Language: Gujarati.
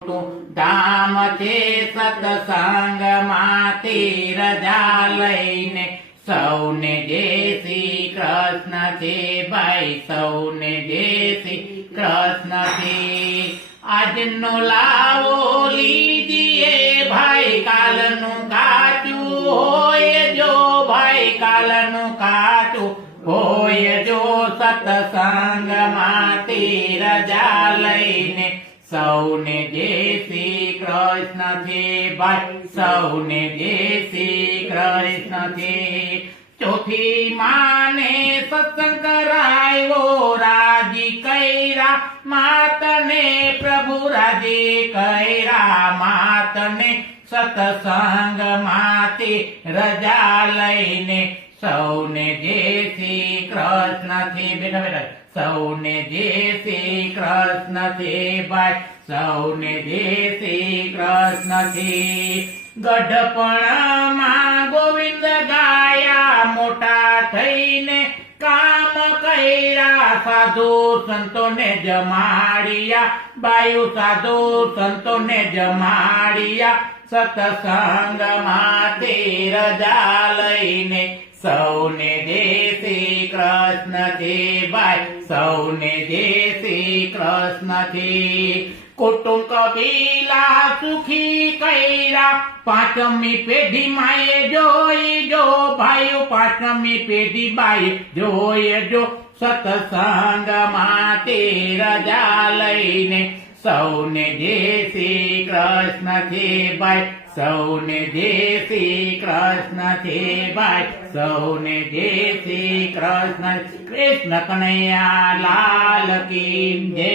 ધામ છે સત્સંગમાંથી રજા લઈને સૌને જય શ્રી કૃષ્ણ છે ભાઈ, સૌને જય શ્રી કૃષ્ણ છે। આજનો લાવો લીજીએ ભાઈ, કાલનું કાચું હોય જો ભાઈ, કાલનું કાચું હોય જો। સત્સંગમાંથી રજા લઈને સૌને જય શ્રી કૃષ્ણ છે ભાઈ, સૌને જય શ્રી કૃષ્ણ છે। ચોથી માને સત્સંગ કરાયો રાજી કર્યા, માતને પ્રભુ રાજી કર્યા, માતને સત્સંગમાંથી રજા લઈને સૌને જય શ્રી કૃષ્ણ છે। બેઠા બેઠા સૌને જય શ્રી કૃષ્ણ છે ભાઈ, સૌને જય શ્રી કૃષ્ણ છે। ગઢપણમાં ગોવિંદ ગાયા, મોટા થઈને કામ કર્યા, સાધુ સંતોને જમાડ્યા, બાયુ સાધુ સંતોને જમાડ્યા। સત્સંગમાંથી રજા લઈને સૌને જય શ્રી કૃષ્ણ છે ભાઈ, સૌને જય શ્રી કૃષ્ણ છે। કુટુંબ કબીલા સુખી કર્યા, પાંચમી પેઢી માએ જોઈ જો ભાઈ, પાંચમી પેઢી બાઈ જોઈ જો। સત્સંગમાંથી રજા લઈને સૌને જય શ્રી કૃષ્ણ છે ભાઈ, સૌને જય શ્રી કૃષ્ણ છે ભાઈ, સૌને જય શ્રી કૃષ્ણ। કૃષ્ણ કનૈયા લાલ કી જય।